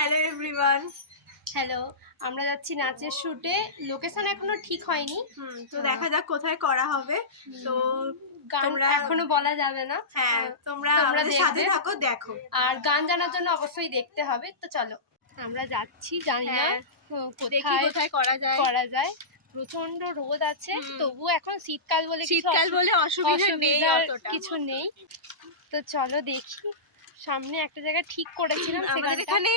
Hello everyone. Hello, আমরা যাচ্ছি নাচের শুটে। লোকেশন এখনো ঠিক হয়নি, তো দেখা যাক কোথায় করা হবে। তো গান এখনো বলা যাবে না। হ্যাঁ, তোমরা আমাদের সাথে থাকো, দেখো। আর গান জানার জন্য অবশ্যই দেখতে হবে। তো চলো আমরা যাচ্ছি, জানি না কোথায় করা যায়। প্রচন্ড রোদ আছে, তবু এখন শীতকাল বলে অসুবিধা কিছু নেই। তো চলো দেখি, সামনে একটা জায়গা ঠিক করেছিলাম, আমাদের এখানে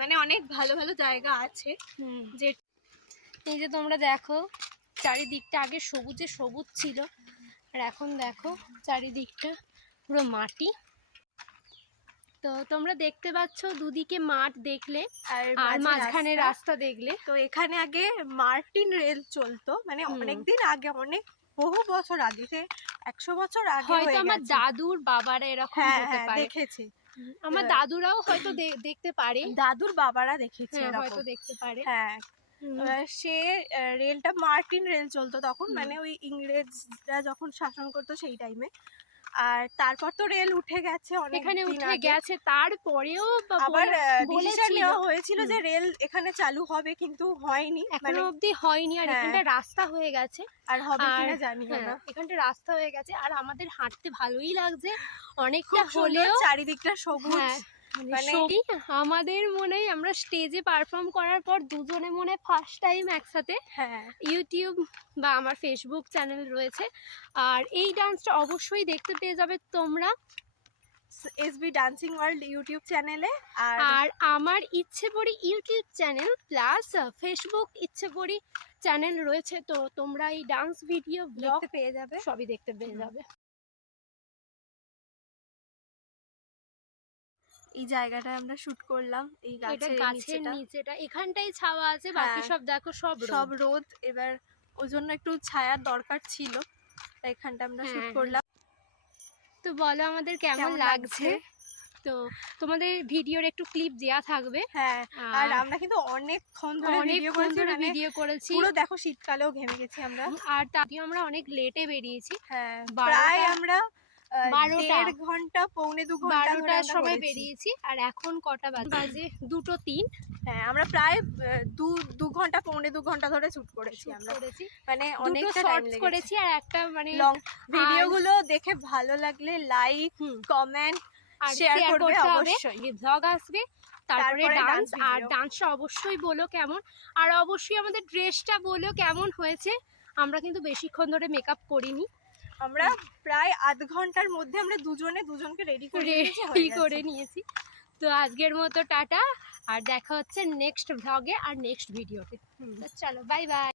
মানে অনেক ভালো ভালো জায়গা আছে। যে এই যে তোমরা দেখো, চারিদিকটা আগে সবুজে সবুজ ছিল, আর এখন দেখো চারিদিকটা পুরো মাটি। তো তোমরা দেখতে পাচ্ছ দুদিকে মাঠ দেখলে, আর মাঝখানে রাস্তা দেখলে। তো এখানে আগে মার্টিন রেল চলতো, মানে অনেকদিন আগে, অনেক বহু বছর আগে, 100 বছর আগে হয়তো আমার দাদুর বাবারা এরকম হতে পারে, দেখেছি। আমার দাদুরাও হয়তো দেখতে পারে, দাদুর বাবারা দেখেছে, হয়তো দেখতে পারে। হ্যাঁ, সে রেলটা মার্টিন রেল চলতো তখন, মানে ওই ইংরেজরা যখন শাসন করতো সেই টাইমে। আর তারপর তো রেল উঠে গেছে, এখানে উঠে গেছে, তারপরেও আবার ডিসিশন নেওয়া হয়েছিল যে রেল এখানে চালু হবে, কিন্তু হয়নি, এখনো অবধি হয়নি। আর এখানটা রাস্তা হয়ে গেছে, আর হবে কিনা জানি না। এখানটা রাস্তা হয়ে গেছে, আর আমাদের হাঁটতে ভালোই লাগছে অনেকটা, হলেও চারিদিকটা সবুজ। মানে আমাদের মনে হয় আমরা স্টেজে পারফর্ম করার পর দুজনে মনে ফার্স্ট টাইম একসাথে ইউটিউব বা আমার ফেসবুক চ্যানেল রয়েছে, আর এই ডান্সটা অবশ্যই দেখতে পেয়ে যাবে তোমরা এসবি ডান্সিং ওয়ার্ল্ড ইউটিউব চ্যানেলে। আর আমার ইচ্ছে পড়ি ইউটিউব চ্যানেল প্লাস ফেসবুক ইচ্ছে পড়ি চ্যানেল রয়েছে। তো তোমরা এই ডান্স ভিডিও ব্লগ পেয়ে যাবে, সবই দেখতে পেয়ে যাবে। এই জায়গাটায় আমরা শুট করলাম, এই গাছের নিচেটা, এখানটাই ছাওয়া আছে, বাকি সব দেখো সব রোদ। এবার ওই জন্য একটু ছায়ার দরকার ছিল, তাই এখানটা আমরা শুট করলাম। তো বলো আমাদের কেমন লাগছে। তো তোমাদের ভিডিওর একটু ক্লিপ দেয়া থাকবে। হ্যাঁ, আর আমরা কিন্তু অনেকক্ষণ ধরে ভিডিও করেছি, পুরো দেখো শীতকালেও ঘেমে গেছি আমরা। আর তাতেও আমরা অনেক লেটে বেরিয়েছি, হ্যাঁ প্রায় আমরা 1.5 ঘন্টা, পৌনে 2 ঘন্টা 12টার সময় বেরিয়েছি, আর এখন কটা বাজে 2:03। হ্যাঁ, আমরা প্রায় 2 ঘন্টা, পৌনে 2 ঘন্টা ধরে শুট করেছি আমরা, মানে অনেকটা টাইম লেগেছে করেছি। আর একটা মানে লং ভিডিওগুলো দেখে ভালো লাগলে লাইক, কমেন্ট আর শেয়ার করবে অবশ্যই। ব্লগ আসবে, তারপরে ডান্স, আর ডান্সটা অবশ্যই বলো কেমন, আর অবশ্যই আমাদের ড্রেসটা বলো কেমন হয়েছে। আমরা কিন্তু বেশিক্ষণ ধরে মেকআপ করিনি, আমরা প্রায় আধ ঘন্টার মধ্যে আমরা দুজনকে রেডি করে নিয়েছি। তো আজকের মতো টাটা, আর দেখা হচ্ছে নেক্সট ভ্লগে আর নেক্সট ভিডিওতে। চলো বাই বাই।